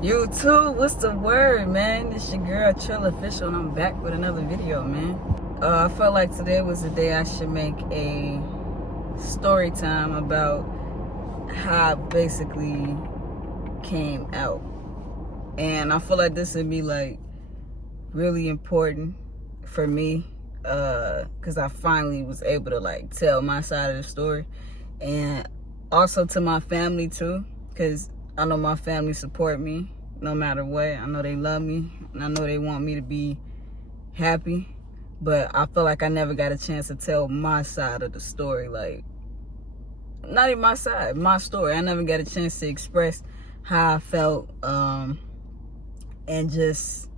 YouTube, what's the word, man? It's your girl Trvllofficial, and I'm back with another video, man. I felt like today was the day I should make a story time about how I basically came out. And I feel like this would be like really important for me, because I finally was able to like tell my side of the story, and also to my family too, because I know my family support me no matter what. I know they love me, and I know they want me to be happy, but I feel like I never got a chance to tell my side of the story. Like, not even my side, my story. I never got a chance to express how I felt, and just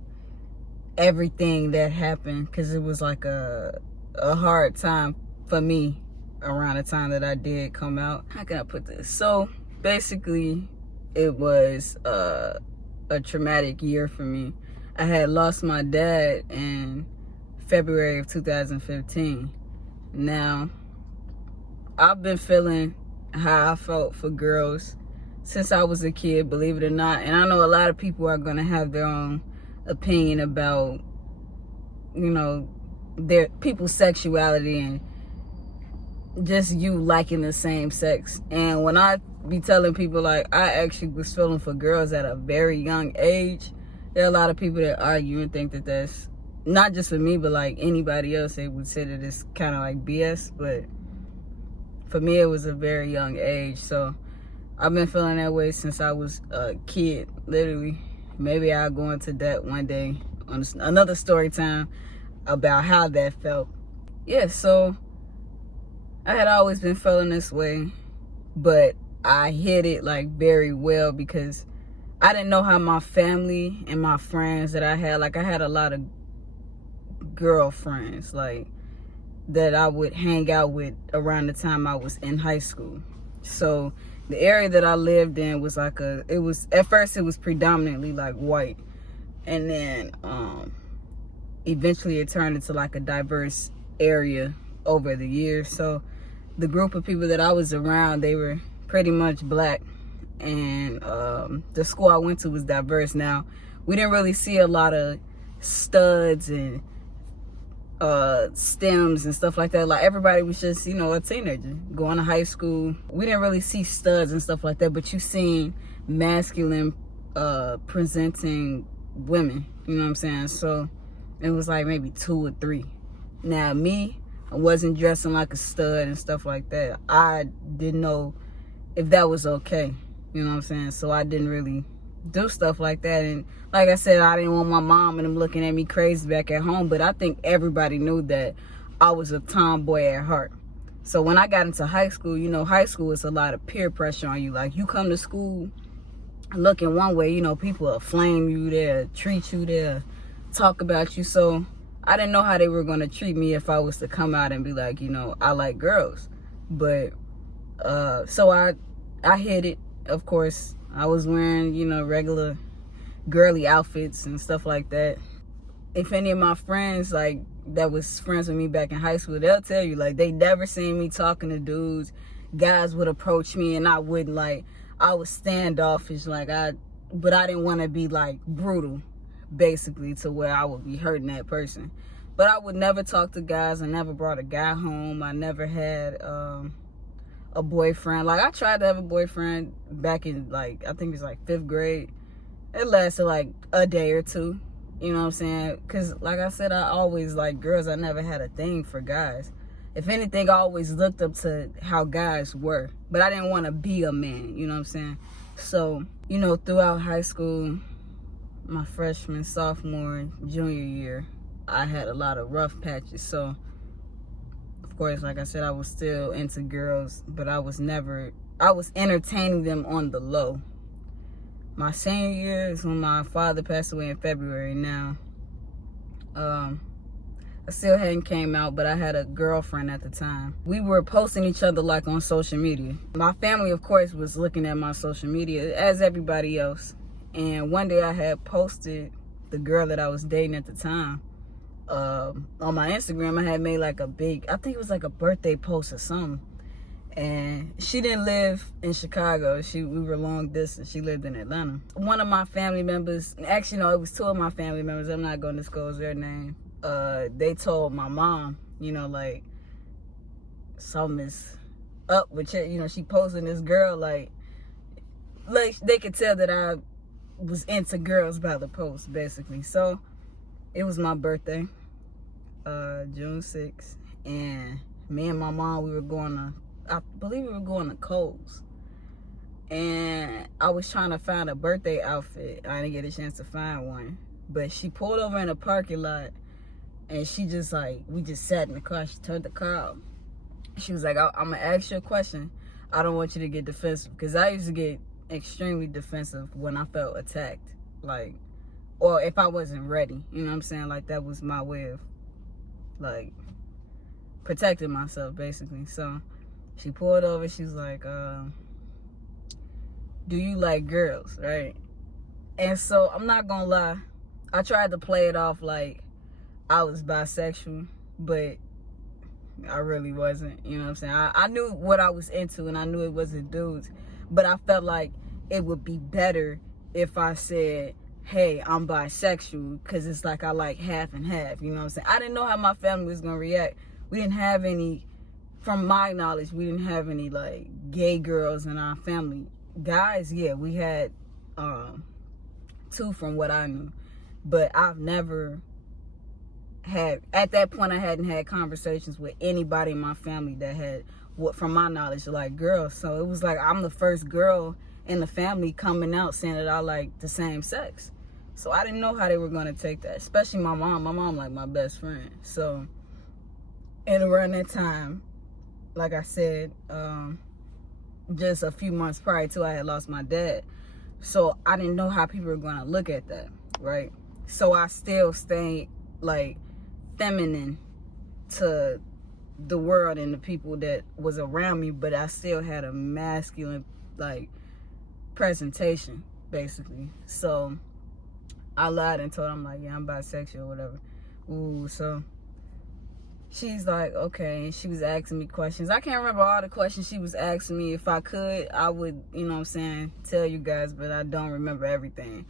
everything that happened, because it was like a hard time for me around the time that I did come out. How can I put this? So basically, it was a traumatic year for me. I had lost my dad in February of 2015. Now, I've been feeling how I felt for girls since I was a kid, believe it or not. And I know a lot of people are going to have their own opinion about, you know, their people's sexuality and just you liking the same sex. And when I be telling people like I actually was feeling for girls at a very young age, there are a lot of people that argue and think that that's not just for me, but like anybody else, they would say that it's kind of like BS. But for me, it was a very young age. So I've been feeling that way since I was a kid, literally. Maybe I'll go into that one day on another story time about how that felt. Yeah, so I had always been feeling this way, but I hid it like very well because I didn't know how my family and my friends that I had a lot of girlfriends like that I would hang out with around the time I was in high school. So the area that I lived in was like at first it was predominantly like white, and then eventually it turned into like a diverse area over the years. So the group of people that I was around, they were pretty much black, and the school I went to was diverse. Now, we didn't really see a lot of studs and stems and stuff like that. Like, everybody was just, you know, a teenager going to high school. We didn't really see studs and stuff like that, but you seen masculine presenting women, you know what I'm saying? So it was like maybe 2 or 3. Now me, I wasn't dressing like a stud and stuff like that. I didn't know if that was okay, you know what I'm saying? So I didn't really do stuff like that. And like I said, I didn't want my mom and them looking at me crazy back at home, but I think everybody knew that I was a tomboy at heart. So when I got into high school, you know, high school is a lot of peer pressure on you. Like, you come to school looking one way, you know, people will flame you, they'll treat you, they'll talk about you. So I didn't know how they were going to treat me if I was to come out and be like, you know, I like girls. But so I hid it, of course. I was wearing, you know, regular girly outfits and stuff like that. If any of my friends, like, that was friends with me back in high school, they'll tell you, like, they never seen me talking to dudes. Guys would approach me and I wouldn't, like, I was standoffish, like, but I didn't want to be, like, brutal, basically, to where I would be hurting that person. But I would never talk to guys. I never brought a guy home. I never had a boyfriend. Like, I tried to have a boyfriend back in, like, I think it was like 5th grade. It lasted like a day or two, you know what I'm saying? Because like I said, I always liked girls. I never had a thing for guys. If anything, I always looked up to how guys were, but I didn't want to be a man, you know what I'm saying? So, you know, throughout high school, my freshman, sophomore, junior year, I had a lot of rough patches. So of course, like I said, I was still into girls, but I was entertaining them on the low. My senior year is when my father passed away in February. Now, I still hadn't came out, but I had a girlfriend at the time. We were posting each other like on social media. My family, of course, was looking at my social media as everybody else. And one day I had posted the girl that I was dating at the time on my Instagram. I had made like a big, I think it was like a birthday post or something. And she didn't live in Chicago. We were long distance. She lived in Atlanta. One of my family members, actually no, it was two of my family members, I'm not going to disclose their name. They told my mom, like something is up with her. She posting this girl like they could tell that I was into girls by the post, basically. So it was my birthday, June 6th, and me and my mom, I believe we were going to Kohl's, and I was trying to find a birthday outfit. I didn't get a chance to find one, but she pulled over in a parking lot, and she just we just sat in the car. She turned the car off. She was like, I'm gonna ask you a question. I don't want you to get defensive, because I used to get extremely defensive when I felt attacked, or if I wasn't ready. You know what I'm saying? That was my way of protecting myself, basically. So she pulled over. She was like, do you like girls, right? And so I'm not gonna lie, I tried to play it off like I was bisexual, but I really wasn't. You know what I'm saying? I knew what I was into, and I knew it wasn't dudes, but I felt like it would be better if I said, hey, I'm bisexual, because it's I like half and half. You know what I'm saying? I didn't know how my family was gonna react. We didn't have any, from my knowledge, we didn't have any gay girls in our family. Guys, yeah, we had two from what I knew, but I've never had, at that point I hadn't had conversations with anybody in my family that had, what from my knowledge, girls. So it was I'm the first girl in the family coming out saying that I like the same sex. So I didn't know how they were going to take that, especially my mom. My mom my best friend. So, and around that time, like I said, just a few months prior to, I had lost my dad. So I didn't know how people were going to look at that, right? So I still stayed feminine to the world and the people that was around me, but I still had a masculine presentation, basically. So I lied and told him yeah, I'm bisexual or whatever. Ooh, so she's like, okay, and she was asking me questions. I can't remember all the questions she was asking me. If I could, I would, tell you guys, but I don't remember everything.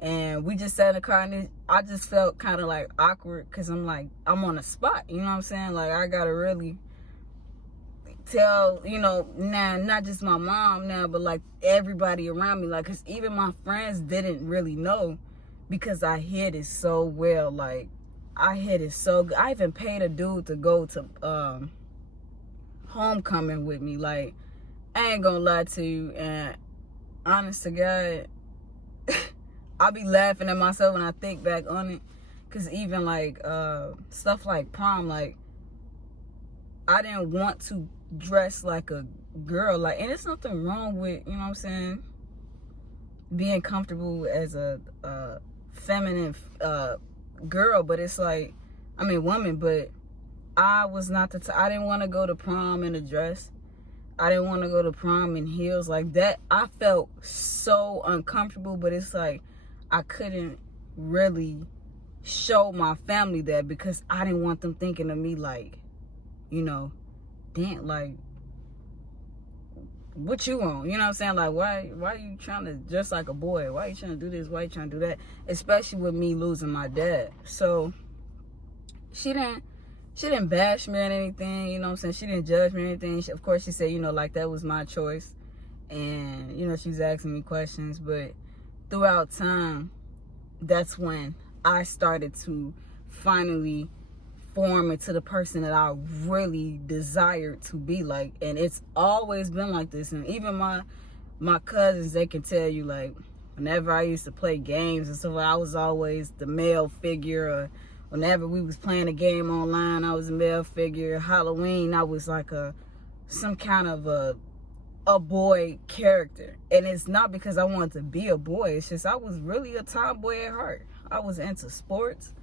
And we just sat in the car, and I just felt kind of awkward, because I'm I'm on the spot, you know what I'm saying? I gotta really tell, now, not just my mom now, but everybody around me, because even my friends didn't really know, because I hid it so well. I hid it so good. I even paid a dude to go to homecoming with me. I ain't gonna lie to you, and honest to God, I'll be laughing at myself when I think back on it, because even stuff like prom, I didn't want to dress like a girl, and it's nothing wrong with, you know what I'm saying, being comfortable as a feminine girl, but it's woman, but I was not I didn't want to go to prom in a dress. I didn't want to go to prom in heels like that. I felt so uncomfortable, but it's I couldn't really show my family that, because I didn't want them thinking of me damn, what you on? You know what I'm saying? Why are you trying to dress like a boy? Why are you trying to do this? Why are you trying to do that? Especially with me losing my dad. So she didn't bash me or anything, you know what I'm saying? She didn't judge me or anything. Of course, she said, that was my choice. And, she was asking me questions. But throughout time, that's when I started to finally form into the person that I really desired to be and it's always been like this. And even my cousins, they can tell you whenever I used to play games and stuff, I was always the male figure, or whenever we was playing a game online, I was a male figure. Halloween, I was some kind of a boy character. And it's not because I wanted to be a boy, it's just I was really a tomboy at heart. I was into sports.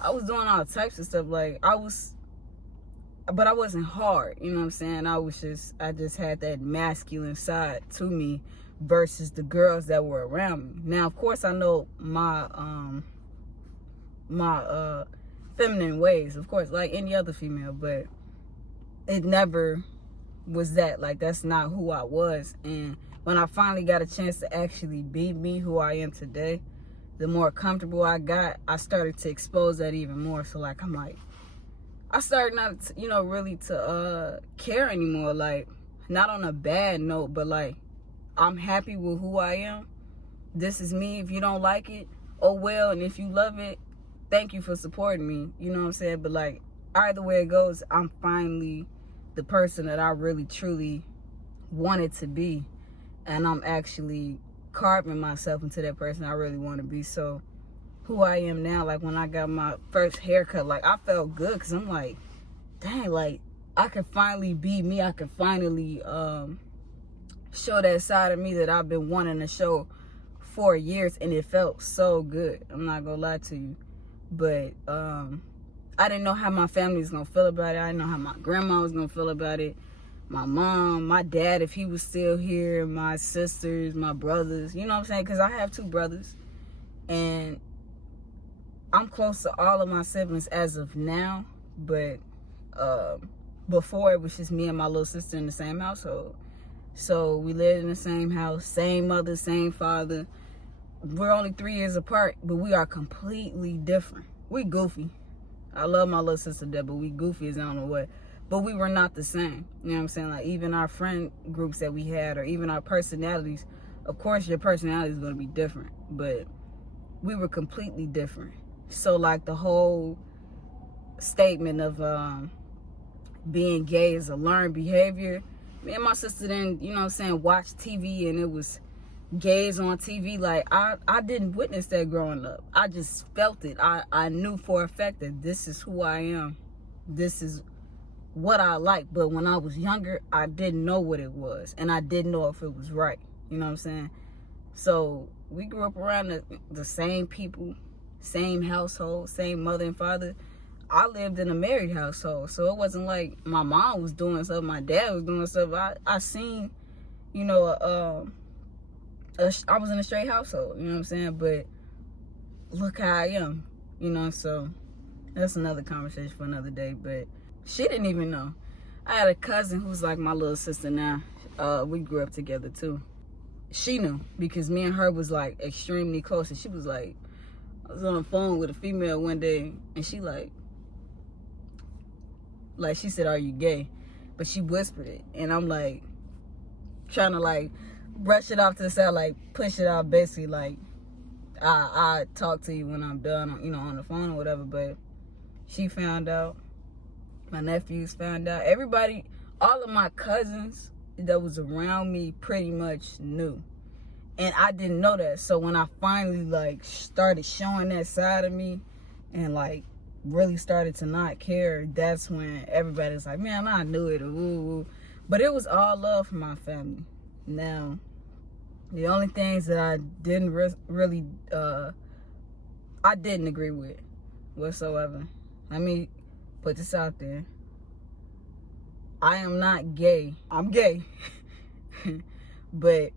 I was doing all types of stuff. But I wasn't hard, you know what I'm saying? I just had that masculine side to me versus the girls that were around me. Now, of course, I know my feminine ways, of course, like any other female, but it never was that. Like, that's not who I was. And when I finally got a chance to actually be me, who I am today, the more comfortable I got, I started to expose that even more. So, like, I'm like, I started not to, you know, really to care anymore. Like, not on a bad note, but like, I'm happy with who I am. This is me. If you don't like it, oh well. And if you love it, thank you for supporting me. You know what I'm saying? But like, either way it goes, I'm finally the person that I really truly wanted to be. And I'm actually carving myself into that person I really want to be. So who I am now, like when I got my first haircut, like I felt good, because I'm like, dang, like I could finally be me. I could finally show that side of me that I've been wanting to show for years, and it felt so good. I'm not gonna lie to you. But I didn't know how my family was gonna feel about it. I didn't know how my grandma was gonna feel about it, my mom, my dad, if he was still here, my sisters, my brothers, you know what I'm saying? Because I have 2 brothers, and I'm close to all of my siblings as of now. But before, it was just me and my little sister in the same household. So we lived in the same house, same mother, same father. We're only 3 years apart, but we are completely different. We goofy. I love my little sister there, but we goofy as I don't know what. But we were not the same. You know what I'm saying? Like, even our friend groups that we had, or even our personalities, of course your personality is going to be different, but we were completely different. So like, the whole statement of being gay is a learned behavior, me and my sister didn't, you know what I'm saying, watch TV and it was gays on TV. Like, I didn't witness that growing up. I just felt it. I knew for a fact that this is who I am. This is what I like. But when I was younger, I didn't know what it was, and I didn't know if it was right. You know what I'm saying? So we grew up around the same people, same household, same mother and father. I lived in a married household, so it wasn't like my mom was doing stuff, my dad was doing stuff. I seen, you know, I was in a straight household, you know what I'm saying? But look how I am, you know. So that's another conversation for another day. But she didn't even know. I had a cousin who's like my little sister now. We grew up together too. She knew, because me and her was like extremely close. And she was like, I was on the phone with a female one day, and she like she said, "Are you gay?" But she whispered it, and I'm like trying to like brush it off to the side, like push it out, basically like I talk to you when I'm done, you know, on the phone or whatever. But she found out, my nephews found out, everybody, all of my cousins that was around me pretty much knew, and I didn't know that. So when I finally like started showing that side of me and like really started to not care, that's when everybody's like, man, I knew it, woo. But it was all love from my family. Now, the only things that I didn't really I didn't agree with whatsoever, let me put this out there, I am not gay. I'm gay. But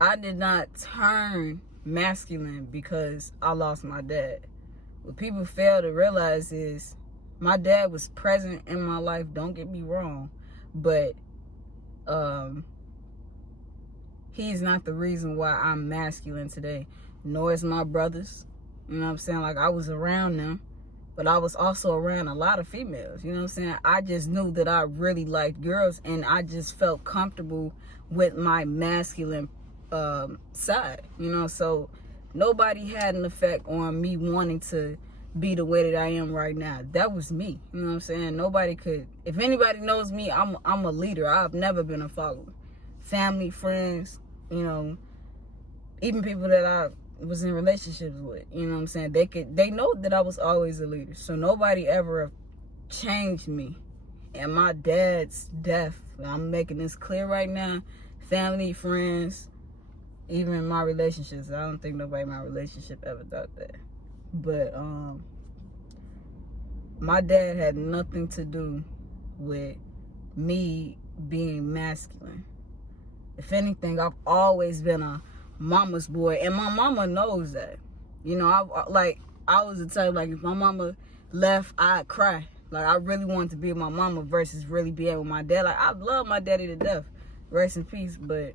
I did not turn masculine because I lost my dad. What people fail to realize is my dad was present in my life, don't get me wrong, but he's not the reason why I'm masculine today, nor is my brothers. You know what I'm saying? Like, I was around them, but I was also around a lot of females. You know what I'm saying? I just knew that I really liked girls, and I just felt comfortable with my masculine side, you know. So nobody had an effect on me wanting to be the way that I am right now. That was me, you know what I'm saying? Nobody could. If anybody knows me, I'm a leader. I've never been a follower. Family, friends, you know, even people that I was in relationships with, you know what I'm saying, they know that I was always a leader. So nobody ever changed me. And my dad's death, I'm making this clear right now, family, friends, even my relationships, I don't think nobody in my relationship ever thought that. But my dad had nothing to do with me being masculine. If anything, I've always been a mama's boy, and my mama knows that. You know, I was the type, like, if my mama left, I'd cry. Like, I really wanted to be with my mama versus really being with my dad. Like, I love my daddy to death. Rest in peace. But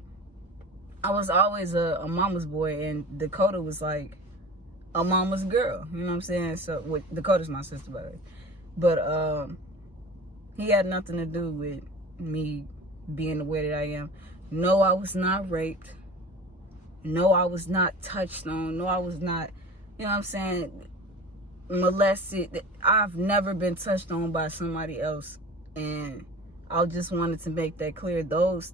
I was always a mama's boy, and Dakota was like a mama's girl. You know what I'm saying? So, Dakota's my sister, by the way. But he had nothing to do with me being the way that I am. No, I was not raped. No, I was not touched on. No, I was not, you know what I'm saying, molested. I've never been touched on by somebody else. And I just wanted to make that clear. Those,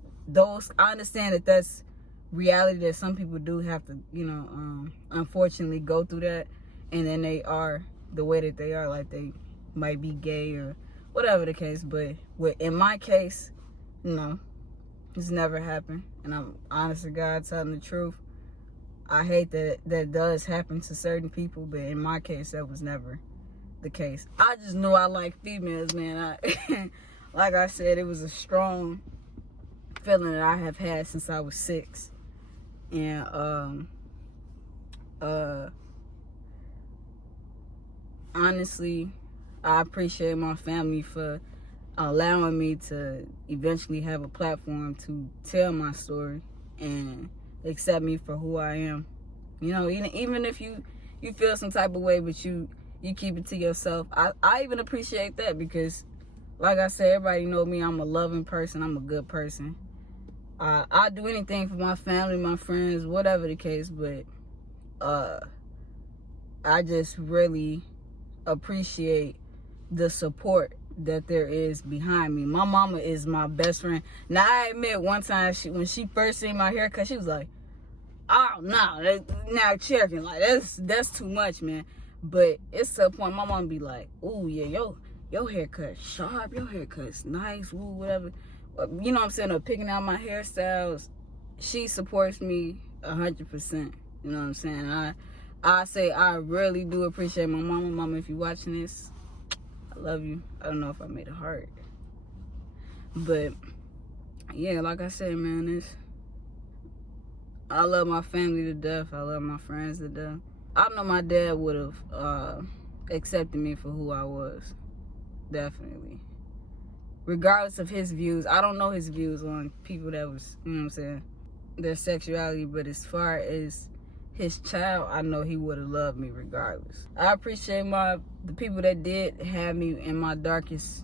I understand that that's reality, that some people do have to, you know, unfortunately go through that. And then they are the way that they are, like they might be gay or whatever the case. But in my case, no, it's never happened. And I'm honest to God telling the truth. I hate that that does happen to certain people, but in my case, that was never the case. I just knew I liked females, man. Like I said, it was a strong feeling that I have had since I was 6. And honestly, I appreciate my family for allowing me to eventually have a platform to tell my story and accept me for who I am. You know, even if you feel some type of way, but you keep it to yourself. I even appreciate that, because like I said, everybody know me. I'm a loving person. I'm a good person. I do anything for my family, my friends, whatever the case. But I just really appreciate the support that there is behind me. My mama is my best friend. Now, I admit one time when she first seen my haircut, she was like, "Oh no, now checking, like that's too much, man." But it's to a point my mama be like, "Ooh yeah, your haircut sharp, your haircut's nice, woo, whatever." You know what I'm saying? Or picking out my hairstyles. She supports me 100%. You know what I'm saying? I say I really do appreciate my mama. Mama, if you're watching this, I love you. I don't know if I made a heart. But yeah, like I said, man, I love my family to death. I love my friends to death. I know my dad would have accepted me for who I was. Definitely. Regardless of his views. I don't know his views on people that was, you know what I'm saying, their sexuality. But as far as his child, I know he would have loved me regardless. I appreciate the people that did have me in my darkest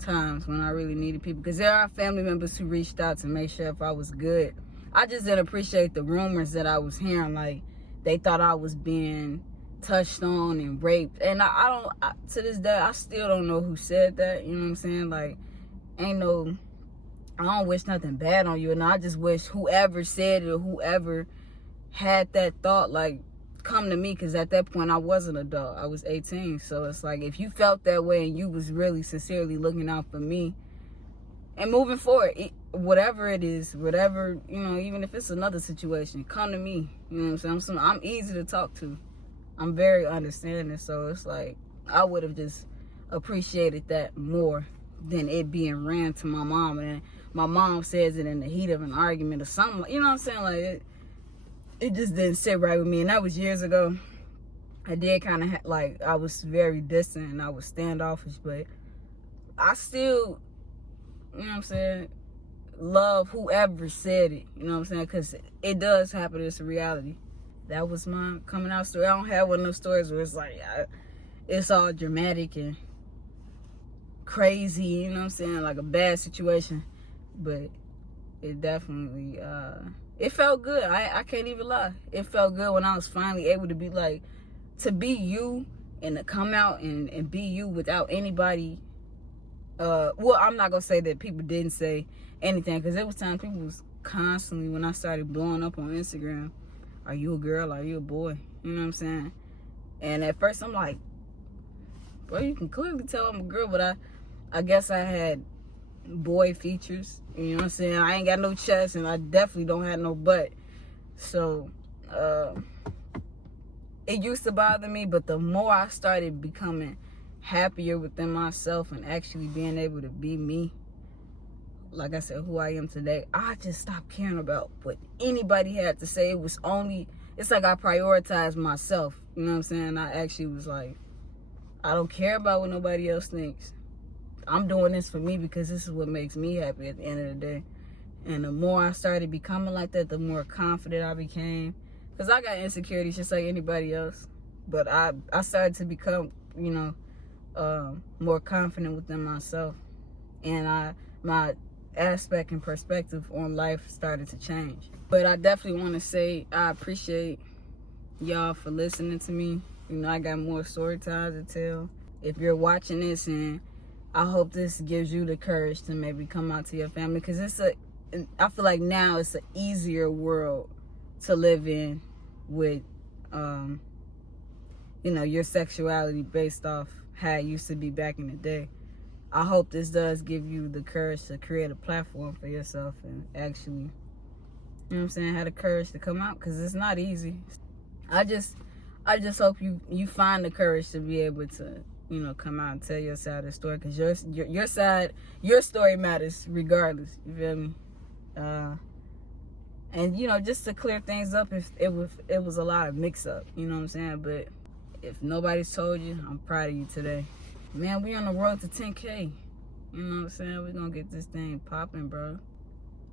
times when I really needed people, because there are family members who reached out to make sure if I was good. I just didn't appreciate the rumors that I was hearing, like they thought I was being touched on and raped. And I to this day, I still don't know who said that. You know what I'm saying? Like, I don't wish nothing bad on you, and I just wish whoever said it or whoever had that thought, like, come to me, because at that point I was an adult. I was 18. So it's like, if you felt that way and you was really sincerely looking out for me and moving forward, whatever it is, whatever, you know, even if it's another situation, come to me. You know what I'm saying? I'm easy to talk to. I'm very understanding. So it's like, I would have just appreciated that more than it being ran to my mom, and my mom says it in the heat of an argument or something. You know what I'm saying? Like, it just didn't sit right with me. And that was years ago. I did kind of like, I was very distant and I was standoffish, but I still, you know what I'm saying, love whoever said it. You know what I'm saying? Because it does happen. It's a reality. That was my coming out story. I don't have one of those stories where it's like, it's all dramatic and crazy, you know what I'm saying, like a bad situation. But it definitely, it felt good. I can't even lie. It felt good when I was finally able to be like, to be you and to come out and be you without anybody. Well, I'm not gonna say that people didn't say anything, because there was times people was constantly, when I started blowing up on Instagram, are you a girl? Are you a boy? You know what I'm saying? And at first I'm like, bro, you can clearly tell I'm a girl, but I guess I had boy features. You know what I'm saying? I ain't got no chest, and I definitely don't have no butt. So, it used to bother me, but the more I started becoming happier within myself and actually being able to be me, like I said, who I am today, I just stopped caring about what anybody had to say. It's like I prioritized myself. You know what I'm saying? I actually was like, I don't care about what nobody else thinks. I'm doing this for me because this is what makes me happy at the end of the day. And the more I started becoming like that, the more confident I became. Because I got insecurities just like anybody else. But I started to become, more confident within myself. And my aspect and perspective on life started to change. But I definitely want to say I appreciate y'all for listening to me. I got more story times to tell. If you're watching this, and I hope this gives you the courage to maybe come out to your family, because I feel like now it's an easier world to live in with, your sexuality based off how it used to be back in the day. I hope this does give you the courage to create a platform for yourself and actually, have the courage to come out, because it's not easy. I just hope you find the courage to be able to, come out and tell your side of the story, because your side, your story matters regardless. You feel me? And just to clear things up, if it was a lot of mix up, but if nobody's told you, I'm proud of you today. Man, we on the road to 10K. We're gonna get this thing popping, bro.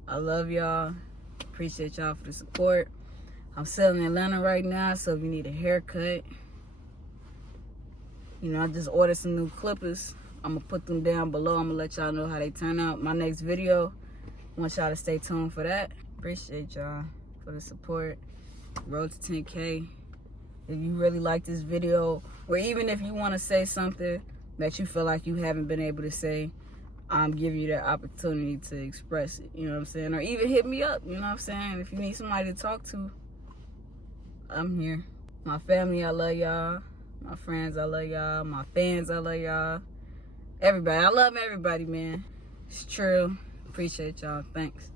I love y'all. Appreciate y'all for the support. I'm still in Atlanta right now, so if you need a haircut, I just ordered some new clippers. I'm gonna put them down below. I'm gonna let y'all know how they turn out. My next video, I want y'all to stay tuned for that. Appreciate y'all for the support. Road to 10K. If you really like this video, or even if you want to say something that you feel like you haven't been able to say, I'm giving you that opportunity to express it. Or even hit me up. If you need somebody to talk to, I'm here. My family, I love y'all. My friends, I love y'all. My fans, I love y'all. Everybody, I love everybody, man. It's true. Appreciate y'all. Thanks.